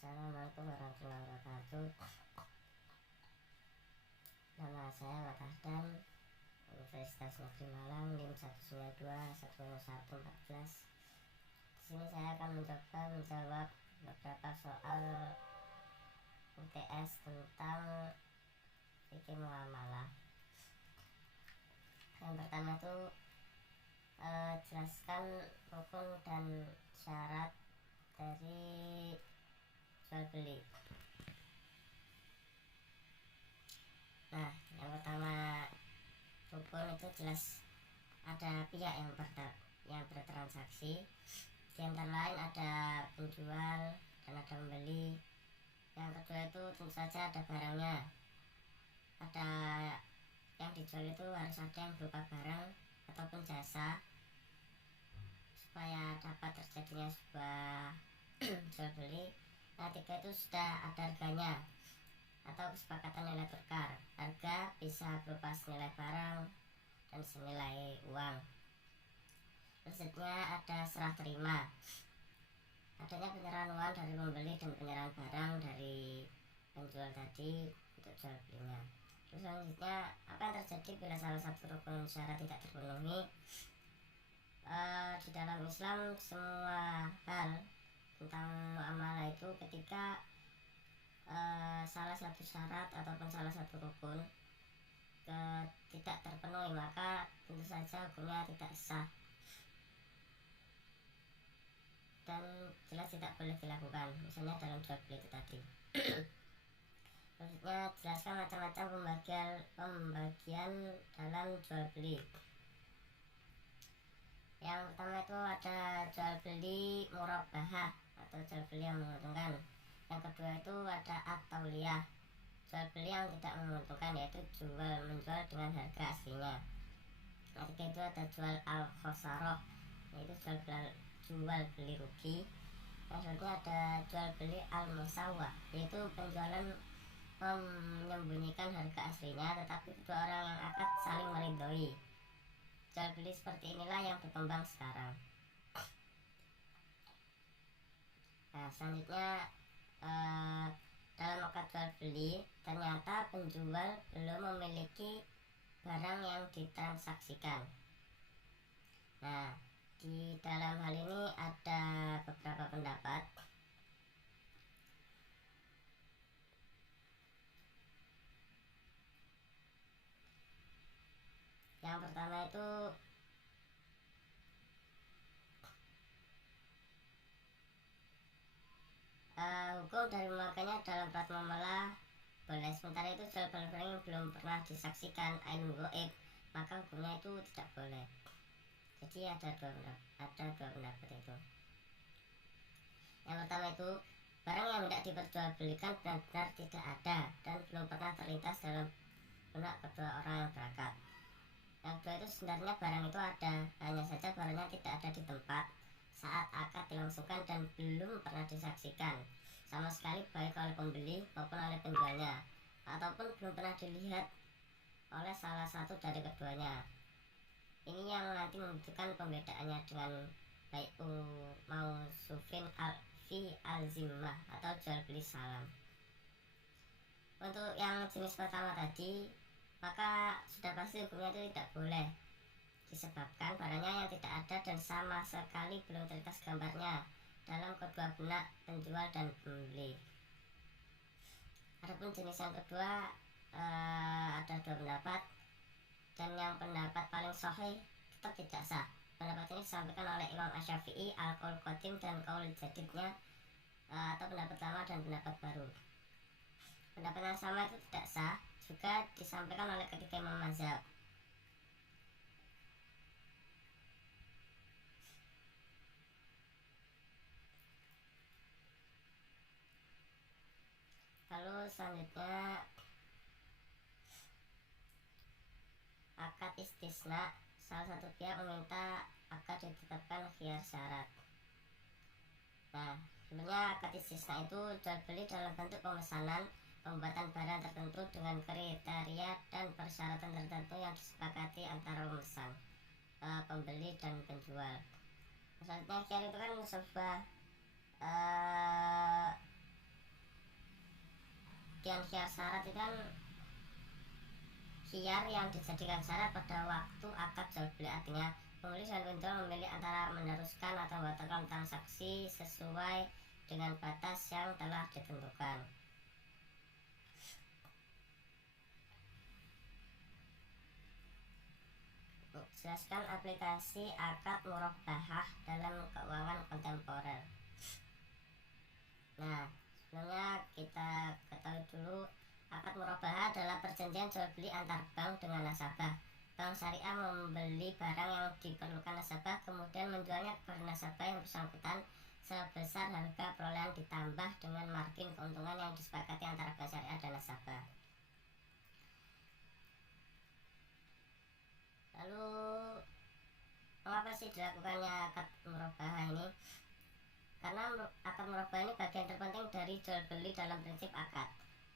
Assalamualaikum warahmatullahi wabarakatuh. Nama saya Watahdan, Universitas Negeri Malang, NIM 192101114. Di sini saya akan mencoba menjawab beberapa soal UTS tentang fikih muamalah. Yang pertama itu jelaskan rukun dan syarat dari jual beli. Nah, yang pertama, rukun itu jelas ada pihak yang bertransaksi. Di antara lain ada penjual dan ada pembeli. Yang kedua itu tentu saja ada barangnya. Ada yang dijual itu harus ada yang berupa barang ataupun jasa supaya dapat terjadinya sebuah jual beli. Yang ketiga itu sudah ada harganya atau kesepakatan nilai tukar. Harga bisa berupa senilai barang dan senilai uang. Selanjutnya ada serah terima. Adanya penyerahan uang dari pembeli dan penyerahan barang dari penjual tadi untuk jual belinya. Terus selanjutnya, apa yang terjadi bila salah satu rukun syarat tidak terpenuhi? Di dalam Islam semua hal tentang muamalah itu ketika salah satu syarat ataupun salah satu rukun tidak terpenuhi, maka tentu saja hukumnya tidak sah dan jelas tidak boleh dilakukan, misalnya dalam jual beli itu tadi. Selanjutnya, jelaskan macam-macam pembagian dalam jual beli. Yang pertama itu ada jual beli murabahah atau jual beli yang menguntungkan. Yang kedua itu ada at-tauliyah, jual beli yang tidak menguntungkan, yaitu menjual dengan harga aslinya. Yang ketiga itu ada jual al-khosarah, yaitu jual beli rugi. Yang selanjutnya ada jual beli al-musawwah, yaitu penjualan menyembunyikan harga aslinya tetapi kedua orang yang akad saling meridhoi. Jual beli seperti inilah yang berkembang sekarang. Nah, selanjutnya dalam akad jual beli ternyata penjual belum memiliki barang yang ditransaksikan. Nah, di dalam hal ini ada beberapa pendapat. Yang pertama itu hukum dari memakainya dalam plat muamalah boleh, sementara itu jual beli barang yang belum pernah disaksikan ainun ghaib, maka hukumnya itu tidak boleh. Jadi ada dua pendapat itu. Yang pertama itu barang yang tidak diperjualbelikan benar-benar tidak ada dan belum pernah terlintas dalam benak kedua orang yang berangkat. Yang kedua itu sebenarnya barang itu ada, hanya saja barangnya tidak ada di tempat saat akad dilangsungkan dan belum pernah disaksikan sama sekali baik oleh pembeli maupun oleh penjualnya, ataupun belum pernah dilihat oleh salah satu dari keduanya. Ini yang nanti membutuhkan pembedaannya dengan bai'u mausufin fi al-zimmah atau jual beli salam. Untuk yang jenis pertama tadi, maka sudah pasti hukumnya itu tidak boleh, disebabkan barangnya yang tidak ada dan sama sekali belum terlintas gambarnya dalam kedua benak penjual dan pembeli. Adapun jenis yang kedua ada dua pendapat, dan yang pendapat paling sahih tetap tidak sah. Pendapat ini disampaikan oleh Imam Asy-Syafi'i, al-Qaul Qadim dan Qaul Jadidnya, atau pendapat lama dan pendapat baru. Pendapat yang sama itu tidak sah juga disampaikan oleh ketiga imam mazhab. Lalu selanjutnya akad istisna, salah satu pihak meminta akad ditetapkan khiyar syarat. Nah, sebenarnya akad istisna itu jual beli dalam bentuk pemesanan pembuatan barang tertentu dengan kriteria dan persyaratan tertentu yang disepakati antara pemesan, pembeli dan penjual. Selanjutnya khiyar itu kan sebuah Kemudian khiyar syarat itu kan khiyar yang dijadikan syarat pada waktu akad jual beli, artinya pembeli dan penjual memilih antara meneruskan atau membatalkan transaksi sesuai dengan batas yang telah ditentukan. Jelaskan aplikasi akad murabahah dalam keuangan kontemporer. Nah, sebelumnya kita ketahui dulu, akad murabahah adalah perjanjian jual beli antar bank dengan nasabah. Bank syariah membeli barang yang diperlukan nasabah, kemudian menjualnya kepada nasabah yang bersangkutan sebesar harga perolehan ditambah dengan margin keuntungan yang disepakati antara bank syariah dan nasabah. Lalu mengapa sih dilakukannya akad murabahah ini? Karena akad murabahah ini bagian terpenting dari jual beli dalam prinsip akad,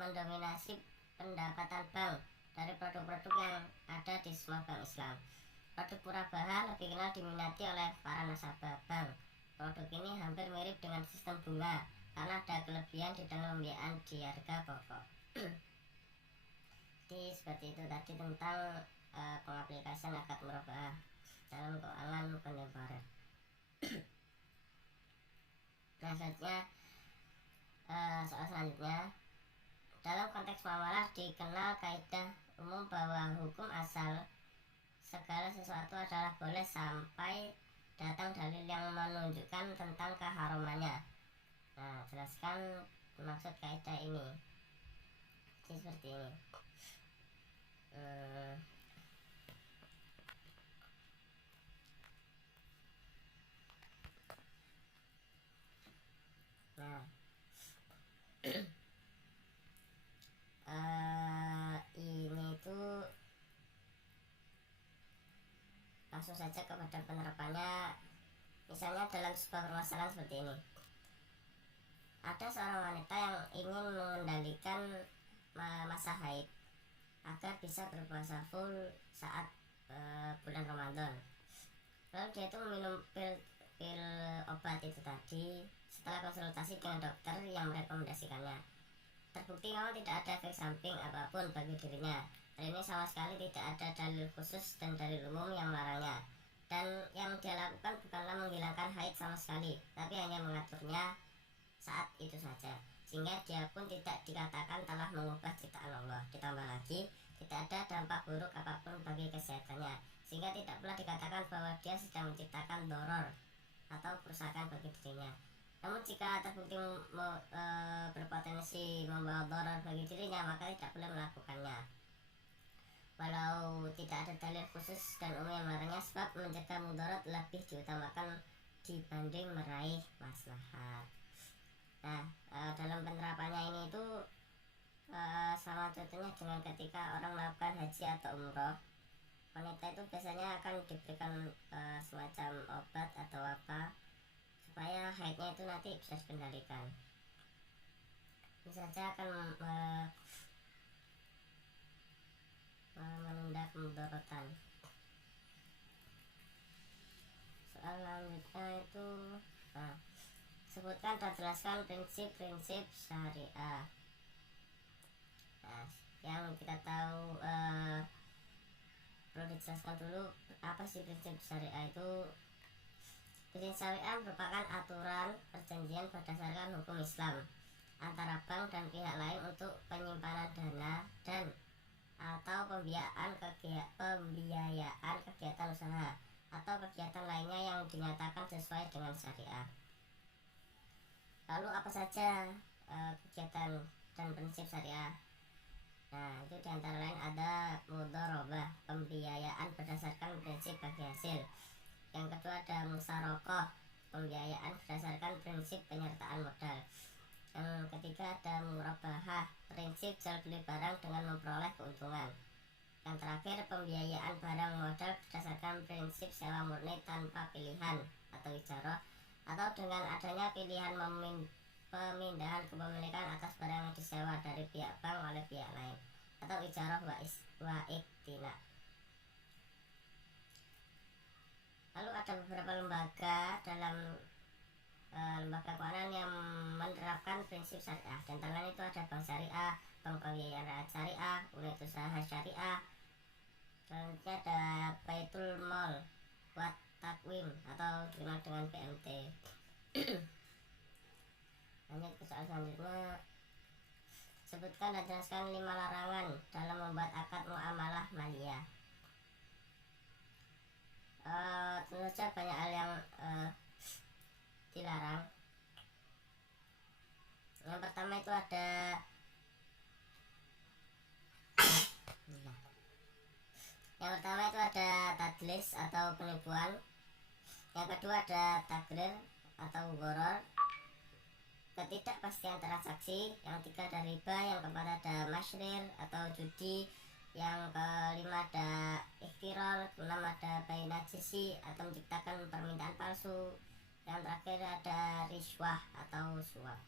mendominasi pendapatan bank dari produk-produk yang ada di semua bank Islam. Produk murabahah lebih kenal diminati oleh para nasabah bank. Produk ini hampir mirip dengan sistem bunga karena ada kelebihan di dalam pembiayaan di harga pokok. Jadi seperti itu tadi tentang pengaplikasian akad murabahah dalam keuangan kontemporer. Nah, selanjutnya soal selanjutnya, dalam konteks muamalah dikenal kaidah umum bahwa hukum asal segala sesuatu adalah boleh sampai datang dalil yang menunjukkan tentang keharumannya. Nah, jelaskan maksud kaidah ini. Jadi seperti ini. Nah, ini tuh langsung saja kepada penerapannya. Misalnya dalam sebuah permasalahan seperti ini, ada seorang wanita yang ingin mengendalikan masa haid agar bisa berpuasa full saat bulan Ramadan. Lalu dia itu meminum pil obat itu tadi setelah konsultasi dengan dokter yang merekomendasikannya. Terbukti memang tidak ada efek samping apapun bagi dirinya. Hal ini sama sekali tidak ada dalil khusus dan dalil umum yang melarangnya. Dan yang dia lakukan bukanlah menghilangkan haid sama sekali, tapi hanya mengaturnya saat itu saja, sehingga dia pun tidak dikatakan telah mengubah ciptaan Allah. Ditambah lagi, tidak ada dampak buruk apapun bagi kesehatannya, sehingga tidak pula dikatakan bahwa dia sedang menciptakan doror atau kerusakan bagi dirinya. Namun jika terbukti berpotensi membawa doror bagi dirinya, maka tidak boleh melakukannya, walau tidak ada dalil khusus dan umum yang melarangnya, sebab mencegah mudarat lebih diutamakan dibanding meraih maslahat. Nah, dalam penerapannya ini itu sama contohnya dengan ketika orang melakukan haji atau umroh. Wanita itu biasanya akan diberikan semacam obat atau apa supaya haidnya itu nanti bisa dikendalikan. Bisa saja akan menunda kemudaratan. Soal selanjutnya itu sebutkan dan jelaskan prinsip-prinsip syariah. Nah, yang kita tahu perlu dijelaskan dulu apa sih prinsip syariah itu. Prinsip syariah merupakan aturan perjanjian berdasarkan hukum Islam antara bank dan pihak lain untuk penyimpanan dana dan atau pembiayaan kegiatan usaha atau kegiatan lainnya yang dinyatakan sesuai dengan syariah. Lalu apa saja kegiatan dan prinsip syariah? Nah, itu diantara lain ada mudharabah, pembiayaan berdasarkan prinsip bagi hasil. Yang kedua ada musyarakah, pembiayaan berdasarkan prinsip penyertaan modal. Yang ketiga ada murabahah, prinsip jual beli barang dengan memperoleh keuntungan. Yang terakhir pembiayaan barang modal berdasarkan prinsip sewa murni tanpa pilihan atau ijarah, atau dengan adanya pilihan pemindahan kepemilikan atas barang yang disewa dari pihak bank oleh pihak lain, atau ijarah wa iktina. Lalu ada beberapa lembaga dalam lembaga keuangan yang menerapkan prinsip syariah. Dan antara itu ada bank syariah, bank pembiayaan rakyat syariah, unit usaha syariah. Selanjutnya ada Baitul Mal buat takwim atau dikenal dengan BMT. Lanjut ke soal selanjutnya. Sebutkan dan jelaskan 5 larangan dalam membuat akad muamalah maliyah. Tentu saja banyak hal yang dilarang. Yang pertama itu ada tadlis atau penipuan. Yang kedua ada tagrir atau gharar, ketidakpastian transaksi. Yang tiga ada riba. Yang keempat ada masyrir atau judi. Yang kelima ada ikhtiral. Keenam ada bai najisi atau menciptakan permintaan palsu. Yang terakhir ada riswah atau suap.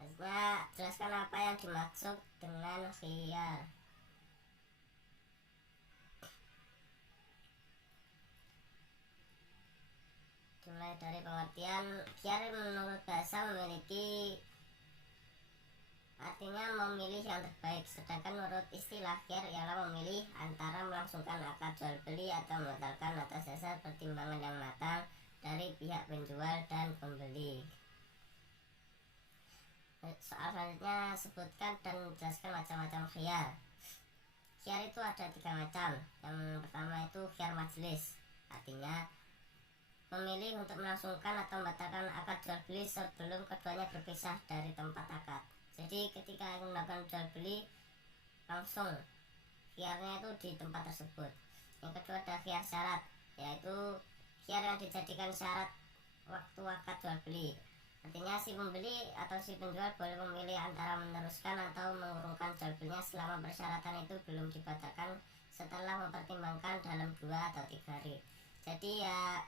Selanjutnya, jelaskan apa yang dimaksud dengan khiyar. Mulai dari pengertian, khiyar menurut bahasa memiliki artinya memilih yang terbaik, sedangkan menurut istilah khiyar ialah memilih antara melangsungkan akad jual beli atau membatalkan atas dasar pertimbangan yang matang dari pihak penjual dan pembeli. Soal selanjutnya, sebutkan dan jelaskan macam-macam khiyar. Khiyar itu ada 3 macam. Yang pertama itu khiyar majlis, artinya memilih untuk melangsungkan atau membatalkan akad jual beli sebelum keduanya berpisah dari tempat akad. Jadi ketika melakukan jual beli langsung khiyarnya itu di tempat tersebut. Yang kedua ada khiyar syarat, yaitu khiyar yang dijadikan syarat waktu akad jual beli. Artinya si pembeli atau si penjual boleh memilih antara meneruskan atau mengurungkan jual belinya selama persyaratan itu belum dibatalkan setelah mempertimbangkan dalam 2 atau 3 hari. Jadi ya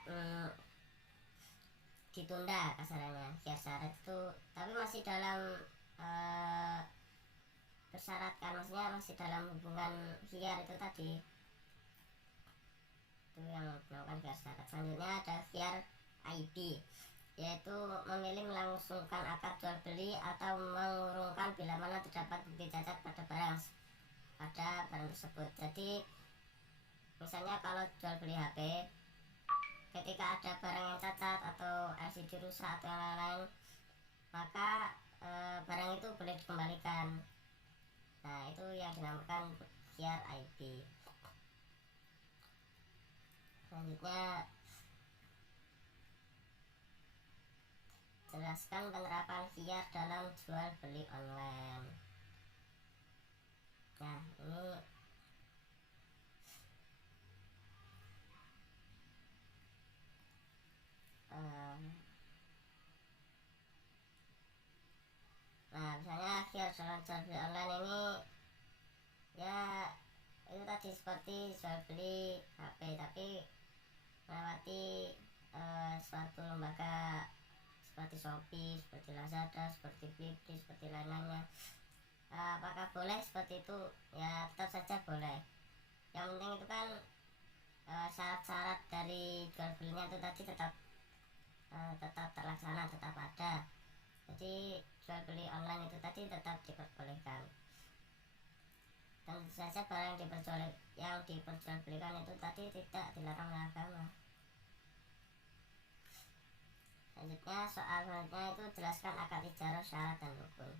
ditunda kasarannya khiyar syarat itu, tapi masih dalam bersyaratkan, maksudnya masih dalam hubungan khiyar itu tadi, itu yang melakukan khiyar syarat. Selanjutnya ada khiyar IB, yaitu memilih melangsungkan akad jual beli atau mengurungkan bila mana terdapat bukti cacat pada barang tersebut. Jadi misalnya kalau jual beli HP, ketika ada barang yang cacat atau LCD rusak atau yang lain-lain, maka barang itu boleh dikembalikan. Nah, itu yang dinamakan khiyar IB. Selanjutnya, jelaskan penerapan khiyar dalam jual beli online. Nah, ini misalnya khiyar dalam jual beli online ini ya itu tadi seperti jual beli HP tapi melewati suatu lembaga seperti Shopee, seperti Lazada, seperti Blibli, seperti lain-lainnya. Apakah boleh seperti itu? Ya tetap saja boleh. Yang penting itu kan syarat-syarat dari jual belinya itu tadi tetap terlaksana, tetap ada. Jadi jual beli online itu tadi tetap diperbolehkan. Dan tentu saja barang yang diperjualbelikan itu tadi tidak dilarang oleh agama. Selanjutnya, soal selanjutnya itu jelaskan akad ijarah, syarat dan rukun.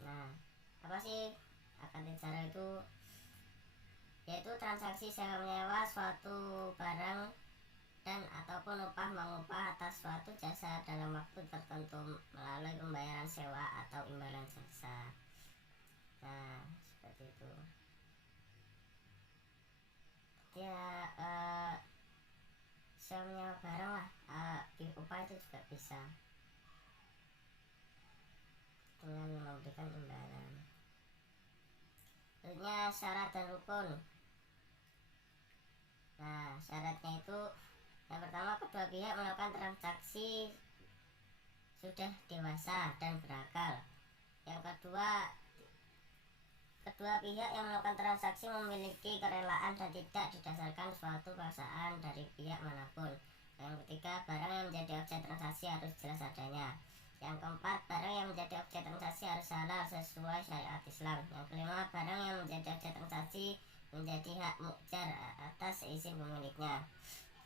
Nah, apa sih akad ijarah itu? Yaitu transaksi sewa menyewa suatu barang dan ataupun upah mengupah atas suatu jasa dalam waktu tertentu melalui pembayaran sewa atau imbalan jasa. Nah, seperti itu. Ya, sewa menyewa barang lah, upah itu juga bisa dengan memberikan imbalan. Selanjutnya, syarat dan rukun. Nah, syaratnya itu yang pertama, kedua pihak melakukan transaksi sudah dewasa dan berakal. Yang kedua, kedua pihak yang melakukan transaksi memiliki kerelaan dan tidak didasarkan suatu paksaan dari pihak manapun. Yang ketiga, barang yang menjadi objek transaksi harus jelas adanya. Yang keempat, barang yang menjadi objek transaksi harus halal sesuai syariat Islam. Yang kelima, barang yang menjadi objek transaksi menjadi hak mujar atas izin pemiliknya.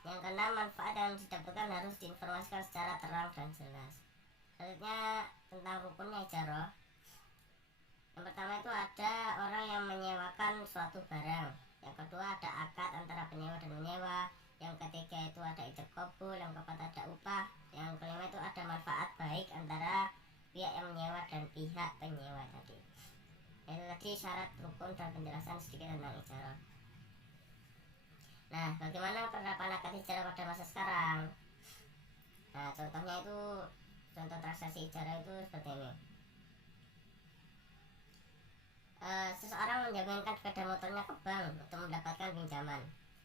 Yang keenam, manfaat yang didapatkan harus diinformasikan secara terang dan jelas. Selanjutnya tentang rukunnya ijarah. Yang pertama itu ada orang yang menyewakan suatu barang. Yang kedua ada akad antara penyewa dan menyewa. Yang ketiga itu ada ijab qabul. Yang keempat ada upah. Yang kelima itu ada manfaat baik antara pihak yang menyewa dan pihak penyewa tadi. Itu tadi syarat rukun dan penjelasan sedikit tentang ijarah. Nah, bagaimana penerapan akad ijarah pada masa sekarang? Nah, contohnya itu, contoh transaksi ijarah itu seperti ini. Seseorang menjaminkan sepeda motornya ke bank untuk mendapatkan pinjaman.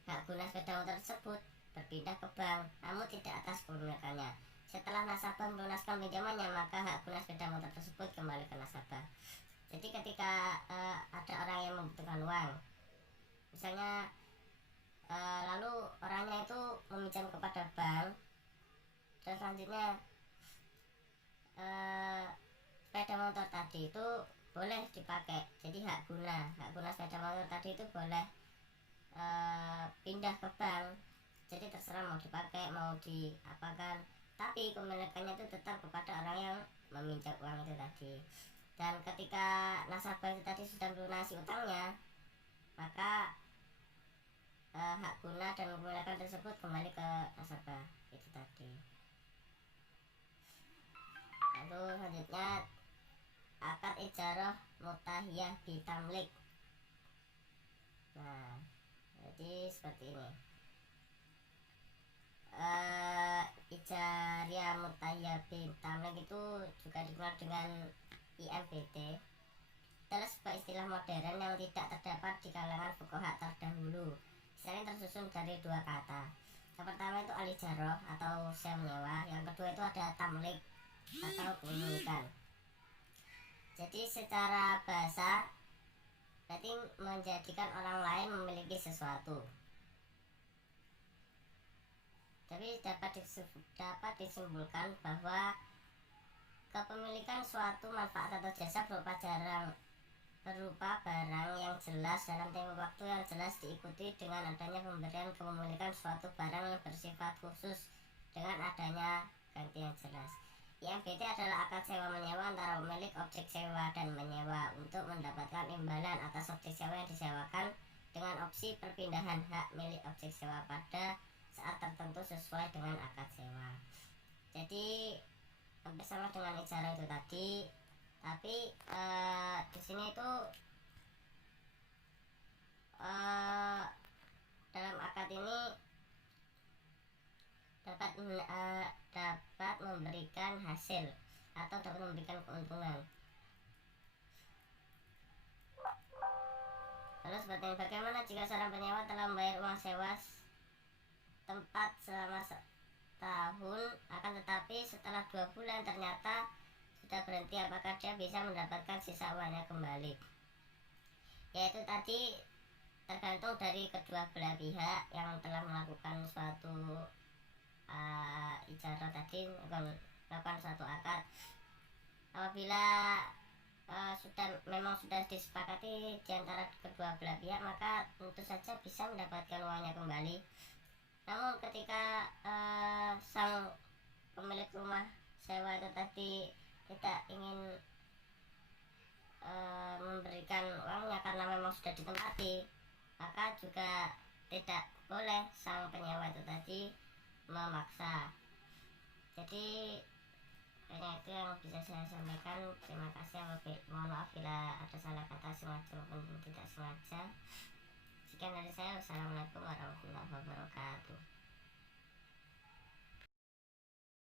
Hak guna sepeda motor tersebut berpindah ke bank, namun tidak atas kepemilikannya. Setelah nasabah melunaskan pinjamannya, maka hak guna sepeda motor tersebut kembali ke nasabah. Jadi ketika ada orang yang membutuhkan uang, misalnya lalu orangnya itu meminjam kepada bank, dan selanjutnya sepeda motor tadi itu boleh dipakai, jadi hak guna sepeda motor tadi itu boleh pindah ke bank, jadi terserah mau dipakai mau diapakan, tapi kepemilikannya itu tetap kepada orang yang meminjam uang itu tadi. Dan ketika nasabah itu tadi sudah melunasi utangnya, maka hak guna dan kepemilikan tersebut kembali ke nasabah itu tadi. Lalu selanjutnya akad ijarah mutahiyah bitamlik. Nah, jadi seperti ini. Ijarah mutahiyah bitamlik itu juga dikenal dengan IMBT. Adalah sebuah istilah modern yang tidak terdapat di kalangan fuqaha terdahulu. Selain tersusun dari dua kata. Yang pertama itu al-ijarah atau sewa menyewa. Yang kedua itu ada tamlik atau kepemilikan. Jadi secara bahasa berarti menjadikan orang lain memiliki sesuatu. Tapi dapat disimpulkan bahwa kepemilikan suatu manfaat atau jasa berupa barang yang jelas dalam tempo waktu yang jelas diikuti dengan adanya pemberian kepemilikan suatu barang yang bersifat khusus dengan adanya ganti yang jelas. IMBT adalah akad sewa menyewa antara pemilik objek sewa dan menyewa untuk mendapatkan imbalan atas objek sewa yang disewakan dengan opsi perpindahan hak milik objek sewa pada saat tertentu sesuai dengan akad sewa. Jadi hampir sama dengan ijarah itu tadi, tapi di sini itu dalam akad ini dapat memberikan hasil atau dapat memberikan keuntungan. Lalu seperti ini, bagaimana jika seorang penyewa telah membayar uang sewa tempat selama setahun, akan tetapi setelah 2 bulan ternyata sudah berhenti, apakah dia bisa mendapatkan sisa uangnya kembali? Yaitu tadi tergantung dari kedua belah pihak yang telah melakukan suatu ijarah tadi, melakukan suatu akad. Apabila memang sudah disepakati di antara kedua belah pihak, maka tentu saja bisa mendapatkan uangnya kembali. Namun ketika sang pemilik rumah sewa itu tadi tidak ingin memberikan uangnya karena memang sudah ditempati, maka juga tidak boleh sang penyewa itu tadi memaksa. Jadi itu yang bisa saya sampaikan. Terima kasih. Mohon maaf bila ada salah kata sengaja maupun tidak sengaja. Sekian dari saya. Wassalamualaikum warahmatullahi wabarakatuh.